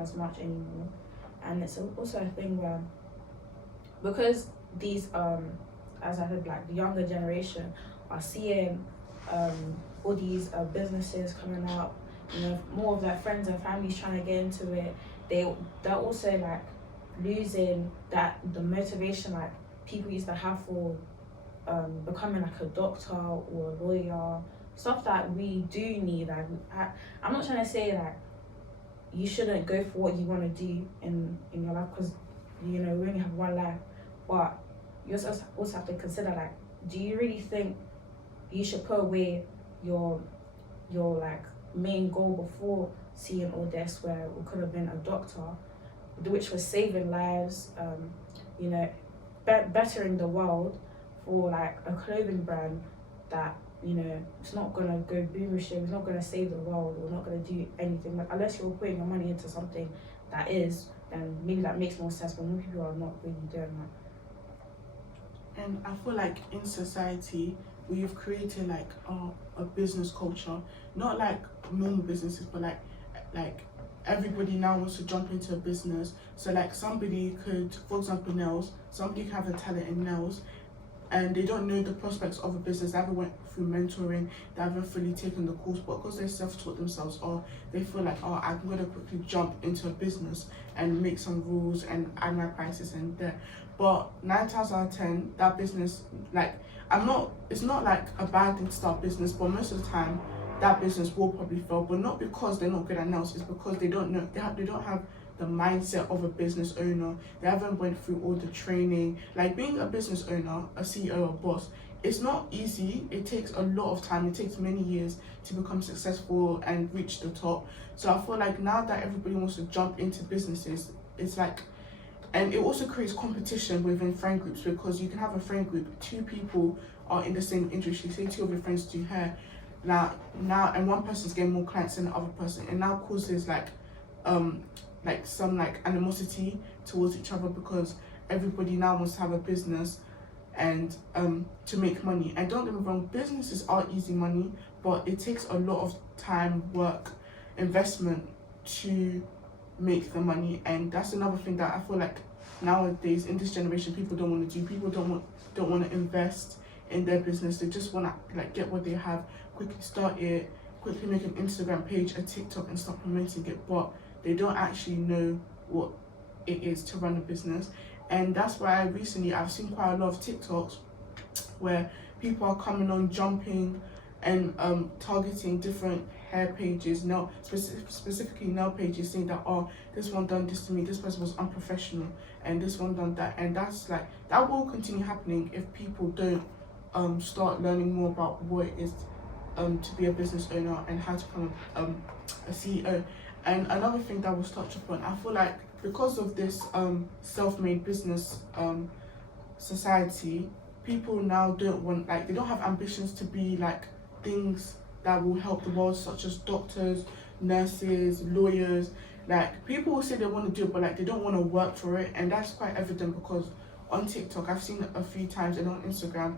as much anymore. And it's also a thing where, because these as I said, like the younger generation are seeing all these businesses coming up, you know, more of their friends and families trying to get into it, they're also like losing the motivation like people used to have for becoming like a doctor or a lawyer, stuff that we do need. Like I'm not trying to say like you shouldn't go for what you want to do in your life, because you know we only have one life, but you also have to consider, like, do you really think you should put away your like main goal before seeing all this, where it could have been a doctor, which was saving lives, you know, bettering the world, for like a clothing brand that, you know, it's not gonna go boomishly, it's not gonna save the world, or not gonna do anything. Like, unless you're putting your money into something that is, then maybe that makes more sense, but more people are not really doing that. And I feel like in society we've created like a business culture, not like normal businesses, but like everybody now wants to jump into a business. So like somebody could, for example, nails, somebody could have a talent in nails, and they don't know the prospects of a business. They haven't went through mentoring, they haven't fully taken the course, but because they self-taught themselves, or they feel like, oh, I'm gonna quickly jump into a business and make some rules and add my prices and there. But 9 times out of 10, that business, like, it's not like a bad thing to start a business, but most of the time that business will probably fail, but not because they're not good at nails, it's because they don't know, they don't have the mindset of a business owner. They haven't went through all the training. Like, being a business owner, a CEO, a boss, it's not easy. It takes a lot of time. It takes many years to become successful and reach the top. So I feel like now that everybody wants to jump into businesses, it's like, and it also creates competition within friend groups, because you can have a friend group, 2 people are in the same industry, say 2 of your friends do hair, now and one person's getting more clients than the other person, and now causes like some like animosity towards each other, because everybody now wants to have a business and to make money. And don't get me wrong, businesses are easy money, but it takes a lot of time, work, investment to make the money. And that's another thing that I feel like nowadays in this generation people don't want to do. People don't want to invest in their business. They just want to like get what they have, quickly start it, quickly make an Instagram page, a TikTok, and start promoting it, but they don't actually know what it is to run a business. And that's why recently I've seen quite a lot of TikToks where people are coming on, jumping and targeting different hair pages, now specifically nail pages, saying that, oh, this one done this to me, this person was unprofessional, and this one done that. And that's like, that will continue happening if people don't start learning more about what it is to be a business owner and how to become a CEO. And another thing that was touched upon, I feel like because of this self-made business society, people now they don't have ambitions to be like things that will help the world, such as doctors, nurses, lawyers. Like, people will say they want to do it, but like they don't want to work for it. And that's quite evident, because on TikTok I've seen it a few times, and on Instagram,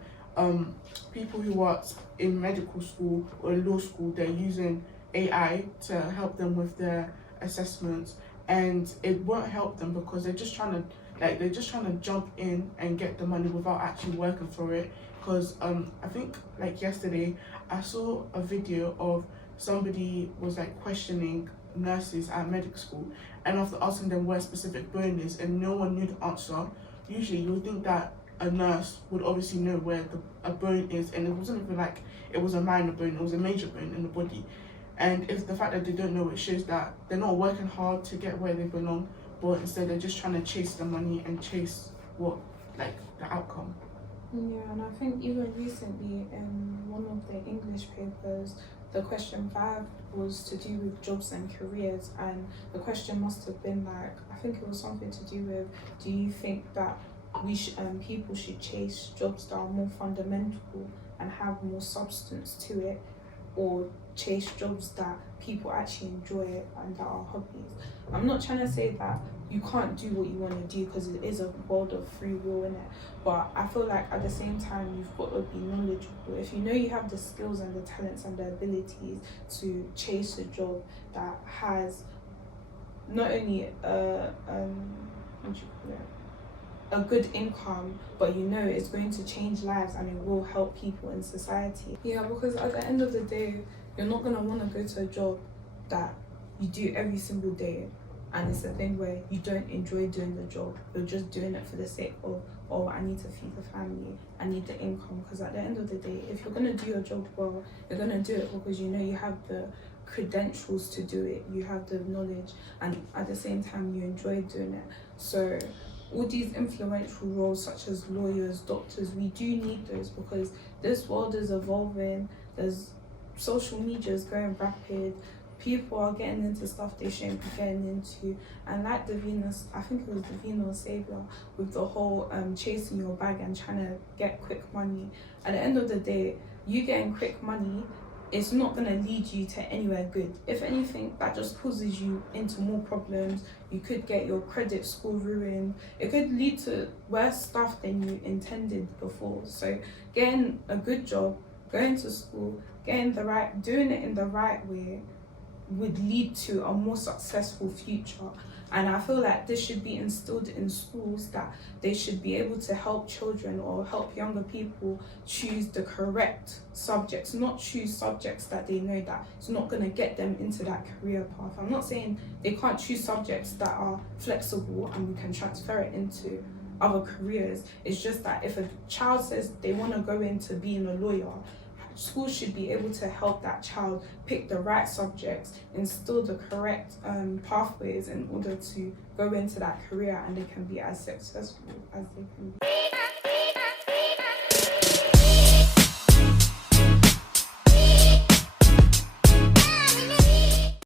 people who work in medical school or law school, they're using AI to help them with their assessments, and it won't help them because they're just trying to jump in and get the money without actually working for it. Because I think like yesterday I saw a video of somebody was like questioning nurses at medical school, and after asking them where a specific bone is and no one knew the answer, usually you would think that a nurse would obviously know where a bone is, and it wasn't even like it was a minor bone, it was a major bone in the body. And if the fact that they don't know, it shows that they're not working hard to get where they belong, but instead they're just trying to chase the money and chase the outcome. Yeah, and I think even recently in one of the English papers, the question 5 was to do with jobs and careers, and the question must have been like, I think it was something to do with, do you think that people should chase jobs that are more fundamental and have more substance to it, or chase jobs that people actually enjoy and that are hobbies? I'm not trying to say that you can't do what you want to do, because it is a world of free will in it, but I feel like at the same time you've got to be knowledgeable. If you know you have the skills and the talents and the abilities to chase a job that has not only what do you call it, a good income, but you know it's going to change lives and it will help people in society. Yeah, because at the end of the day, you're not gonna want to go to a job that you do every single day, and it's a thing where you don't enjoy doing the job. You're just doing it for the sake of, oh, I need to feed the family, I need the income. Because at the end of the day, if you're gonna do your job well, you're gonna do it because you know you have the credentials to do it, you have the knowledge, and at the same time you enjoy doing it. So all these influential roles such as lawyers, doctors, we do need those because this world is evolving. There's social media is going rapid. People are getting into stuff they shouldn't be getting into. And like I think it was Davina or Savior, with the whole chasing your bag and trying to get quick money. At the end of the day, you getting quick money, it's not going to lead you to anywhere good. If anything, that just causes you into more problems. You could get your credit score ruined. It could lead to worse stuff than you intended before. So getting a good job, going to school, doing it in the right way would lead to a more successful future. And I feel like this should be instilled in schools, that they should be able to help children or help younger people choose the correct subjects, not choose subjects that they know that it's not going to get them into that career path. I'm not saying they can't choose subjects that are flexible and we can transfer it into other careers. It's just that if a child says they want to go into being a lawyer, schools should be able to help that child pick the right subjects, instill the correct pathways in order to go into that career, and they can be as successful as they can be.